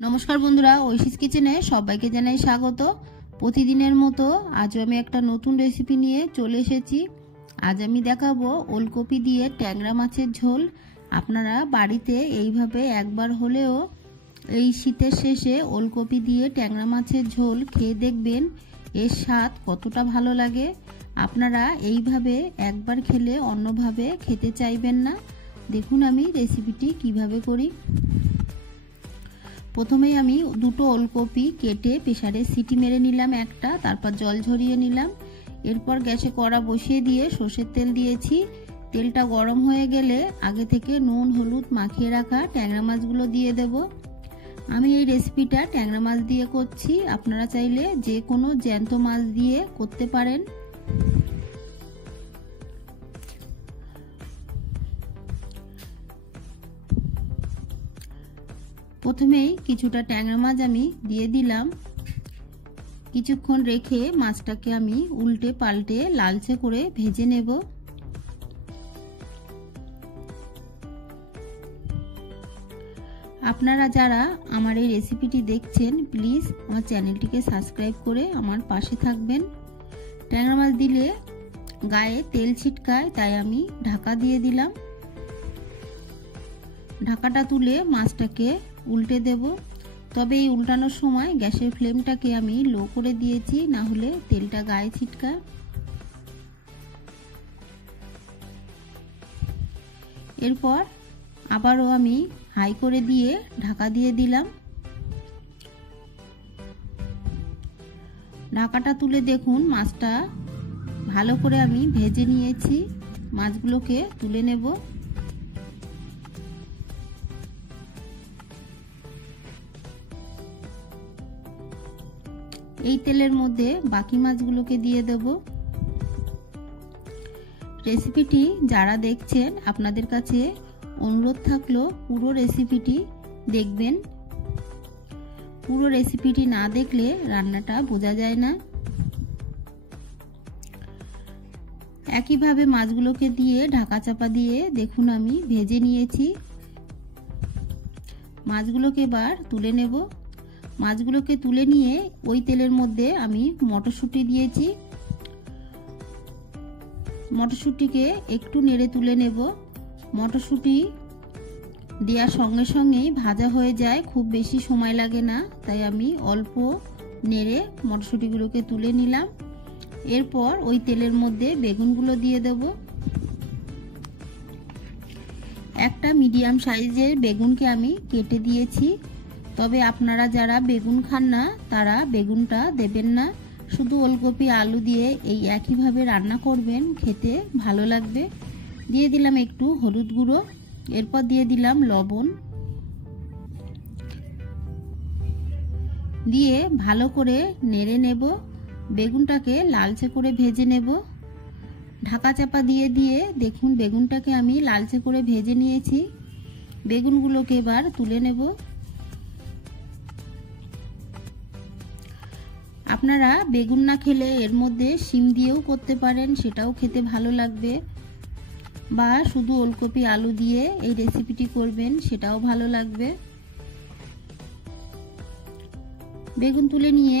নমস্কার বন্ধুরা, ঐশীস কিচেনে সবাইকে জানাই স্বাগত। প্রতিদিনের মতো আজও আমি একটা নতুন রেসিপি নিয়ে চলে এসেছি। আজ আমি দেখাবো ওলকপি দিয়ে ট্যাংরা মাছের ঝোল। আপনারা বাড়িতে এইভাবে একবার হলেও এই শীতের শেষে ওলকপি দিয়ে ট্যাংরা মাছের ঝোল খেয়ে দেখবেন এর স্বাদ কতটা ভালো লাগে। আপনারা এইভাবে একবার খেলে অন্যভাবে খেতে চাইবেন না। দেখুন আমি রেসিপিটি কিভাবে করি। প্রথমেই আমি দুটো ওলকপি কেটে প্রেসারে সিটি মেরে নিলাম একটা, তারপর জল ঝরিয়ে নিলাম। এরপর গ্যাসে কড়া বসিয়ে দিয়ে সর্ষের তেল দিয়েছি। তেলটা গরম হয়ে গেলে আগে থেকে নুন হলুদ মাখিয়ে রাখা ট্যাংরা মাছগুলো দিয়ে দেব। আমি এই রেসিপিটা ট্যাংরা মাছ দিয়ে করছি, আপনারা চাইলে যে কোনো জ্যান্ত মাছ দিয়ে করতে পারেন। প্রথমেই কিছুটা ট্যাংরা মাছ আমি দিয়ে দিলাম। কিছুক্ষণ রেখে মাছটাকে আমি উল্টে পাল্টে লালচে করে ভেজে নেব। আপনারা যারা আমার এই রেসিপিটি দেখছেন প্লিজ আমার চ্যানেলটিকে সাবস্ক্রাইব করে আমার পাশে থাকবেন। ট্যাংরা মাছ দিলে গায়ে তেল ছিটকায়, তাই আমি ঢাকা দিয়ে দিলাম। ঢাকাটা তুলে মাছটাকে উল্টে দেব। তবে এই উল্টানোর সময় গ্যাসের ফ্লেমটাকে আমি লো করে দিয়েছি, না হলে তেলটা গায়ে ছিটকায়। এরপর আবারও আমি হাই করে দিয়ে ঢাকা দিয়ে দিলাম। ঢাকাটা তুলে দেখুন মাছটা ভালো করে আমি ভেজে নিয়েছি। মাছগুলোকে তুলে নেব। এই তেলের মধ্যে বাকি মাছগুলোকে দিয়ে দেব। রেসিপিটি যারা দেখছেন আপনাদের কাছে অনুরোধ থাকলো পুরো রেসিপিটি দেখবেন। পুরো রেসিপিটি না দেখলে রান্নাটা বোঝা যায় না। একইভাবে মাছগুলোকে দিয়ে ঢাকা চাপা দিয়ে দেখুন আমি ভেজে নিয়েছি। মাছগুলোকে এবার তুলে নেব। মাছগুলোকে তুলে নিয়ে ওই তেলের মধ্যে আমি মটরশুঁটি দিয়েছি। মটরশুঁটিকে একটু নেড়ে তুলে নেব। মটরশুঁটি দেওয়ার সঙ্গে সঙ্গেই ভাজা হয়ে যায়, খুব বেশি সময় লাগে না, তাই আমি অল্প নেড়ে মটরশুঁটিগুলোকে তুলে নিলাম। এরপর ওই তেলের মধ্যে বেগুনগুলো দিয়ে দেব। একটা মিডিয়াম সাইজের বেগুনকে আমি কেটে দিয়েছি। তবে আপনারা যারা বেগুন খান না তারা বেগুনটা দেবেন না, শুধু ওলকপি আলু দিয়ে এই একইভাবে রান্না করবেন, খেতে ভালো লাগবে। দিয়ে দিলাম একটু হলুদ গুঁড়ো, এরপর দিয়ে দিলাম লবণ, দিয়ে ভালো করে নেড়ে নেব। বেগুনটাকে লালচে করে ভেজে নেব। ঢাকা চাপা দিয়ে দিয়ে দেখুন বেগুনটাকে আমি লালচে করে ভেজে নিয়েছি। বেগুনগুলোকে এবার তুলে নেব। আপনারা বেগুন না খেলে এর মধ্যে শিম দিয়েও করতে পারেন, সেটাও খেতে ভালো লাগবে। বা শুধু ওলকপি আলু দিয়ে এই রেসিপিটি করবেন, সেটাও ভালো লাগবে। বেগুন তুলে নিয়ে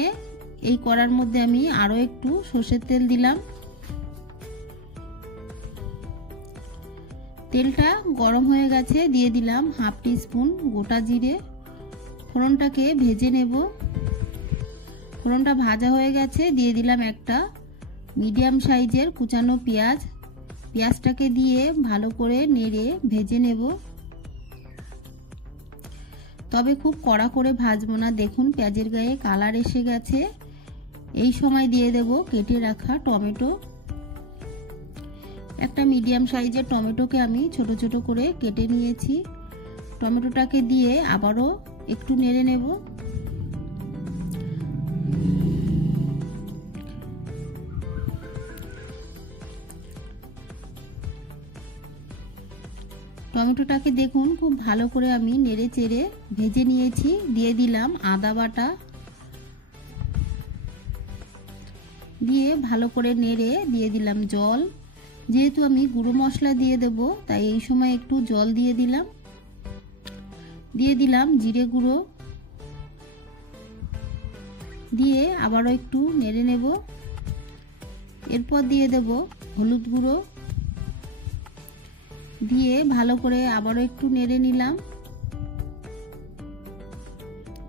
এই কড়ার মধ্যে আমি আরো একটু সর্ষের তেল দিলাম। তেলটা গরম হয়ে গেছে, দিয়ে দিলাম হাফ টিস্পুন গোটা জিরে। ফোড়নটাকে ভেজে নেব। ফোড়নটা ভাজা হয়ে গেছে, দিয়ে দিলাম একটা মিডিয়াম সাইজের কুচানো পেঁয়াজ। পেঁয়াজটাকে দিয়ে ভালো করে নেড়ে ভেজে নেব। তবে খুব কড়া করে ভাজবো না। দেখুন পেঁয়াজের গায়ে কালার এসে গেছে। এই সময় দিয়ে দেব কেটে রাখা টমেটো। একটা মিডিয়াম সাইজের টমেটোকে আমি ছোট ছোট করে কেটে নিয়েছি। টমেটোটাকে দিয়ে আবারও একটু নেড়ে নেব। টমেটোটাকে দেখুন খুব ভালো করে আমি নেড়ে চেড়ে ভেজে নিয়েছি। দিয়ে দিলাম আদা বাটা, দিয়ে ভালো করে নেড়ে দিয়ে দিলাম জল। যেহেতু আমি গুঁড়ো মশলা দিয়ে দেব তাই এই সময় একটু জল দিয়ে দিলাম। দিয়ে দিলাম জিরে গুঁড়ো, দিয়ে আবারও একটু নেড়ে নেব। এরপর দিয়ে দেব হলুদ গুঁড়ো, দিয়ে ভালো করে আবারও একটু নেড়ে নিলাম।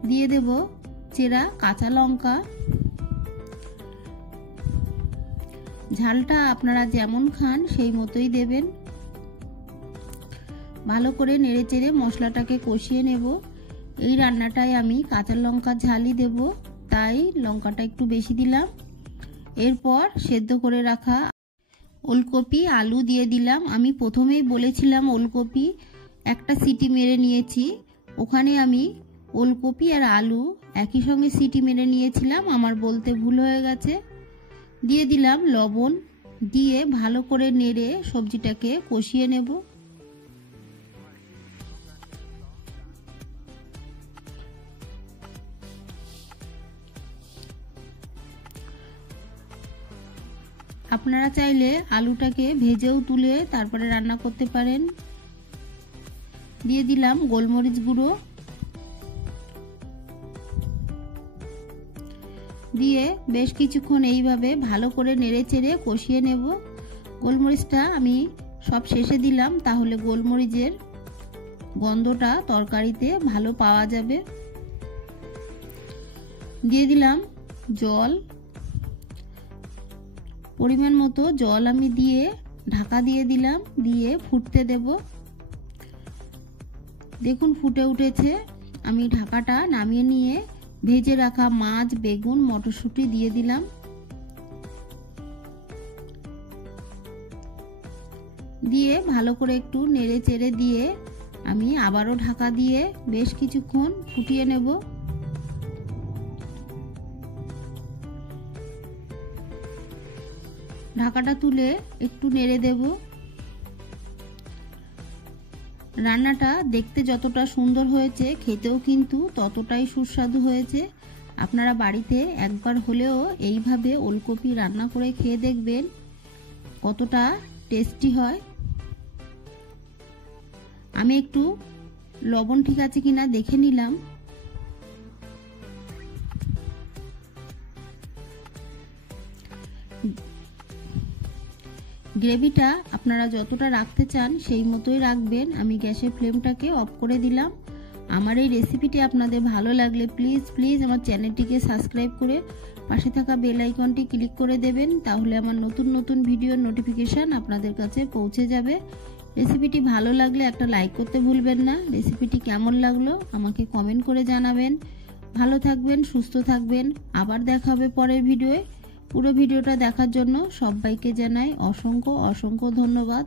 দিয়ে দেব চেরা কাঁচা লঙ্কা। ঝালটা আপনারা যেমন খান সেই মতোই দেবেন। ভালো করে নেড়ে চেড়ে মশলাটাকে কষিয়ে নেব। এই রান্নাটায় আমি কাঁচা লঙ্কার ঝালই দেব, তাই লঙ্কাটা একটু বেশি দিলাম। এরপর সেদ্ধ করে রাখা ওলকপি আলু দিয়ে দিলাম। আমি প্রথমেই বলেছিলাম ওলকপি একটা সিটি মেরে নিয়েছি, ওখানে আমি ওলকপি আর আলু একই সঙ্গে সিটি মেরে নিয়েছিলাম, আমার বলতে ভুল হয়ে গেছে। দিয়ে দিলাম লবণ, দিয়ে ভালো করে নেড়ে সবজিটাকে কষিয়ে নেব। আপনারা চাইলে আলুটাকে ভেজেও তুলে তারপরে রান্না করতে পারেন। দিয়ে দিলাম গোলমরিচ গুঁড়ো, দিয়ে বেশ কিছুক্ষণ এইভাবে ভালো করে নেড়ে চেড়ে কষিয়ে নেব। গোলমরিচটা আমি সব শেষে দিলাম, তাহলে গোলমরিচের গন্ধটা তরকারিতে ভালো পাওয়া যাবে। দিয়ে দিলাম জল, পরিমাণ মতো জল আমি দিয়ে ঢাকা দিয়ে দিলাম, দিয়ে ফুটতে দেব। দেখুন ফুটে উঠেছে। আমি ঢাকাটা নামিয়ে নিয়ে ভেজে রাখা মাছ, বেগুন, মটরশুঁটি দিয়ে দিলাম। দিয়ে ভালো করে একটু নেড়ে চেড়ে দিয়ে আমি আবারও ঢাকা দিয়ে বেশ কিছুক্ষণ ফুটিয়ে নেব। ঢাকাটা তুলে একটু নেড়ে দেব। রান্নাটা দেখতে যতটা সুন্দর হয়েছে, খেতেও কিন্তু ততটাই সুস্বাদু হয়েছে। আপনারা বাড়িতে একবার হলেও এইভাবে ওলকপি রান্না করে খেয়ে দেখবেন কতটা টেস্টি হয়। আমি একটু লবণ ঠিক আছে কিনা দেখে নিলাম। গ্রেভিটা আপনারা যতটা রাখতে চান সেই মতোই রাখবেন। আমি গ্যাসের ফ্লেমটাকে অফ করে দিলাম। আমার এই রেসিপিটি আপনাদের ভালো লাগলে প্লিজ আমার চ্যানেলটিকে সাবস্ক্রাইব করে পাশে থাকা বেল আইকনটি ক্লিক করে দেবেন, তাহলে আমার নতুন ভিডিওর নোটিফিকেশান আপনাদের কাছে পৌঁছে যাবে। রেসিপিটি ভালো লাগলে একটা লাইক করতে ভুলবেন না। রেসিপিটি কেমন লাগলো আমাকে কমেন্ট করে জানাবেন। ভালো থাকবেন, সুস্থ থাকবেন। আবার দেখা হবে পরের ভিডিওয়ে। পুরো ভিডিওটা দেখার জন্য সবাইকে জানাই অসংখ্য ধন্যবাদ।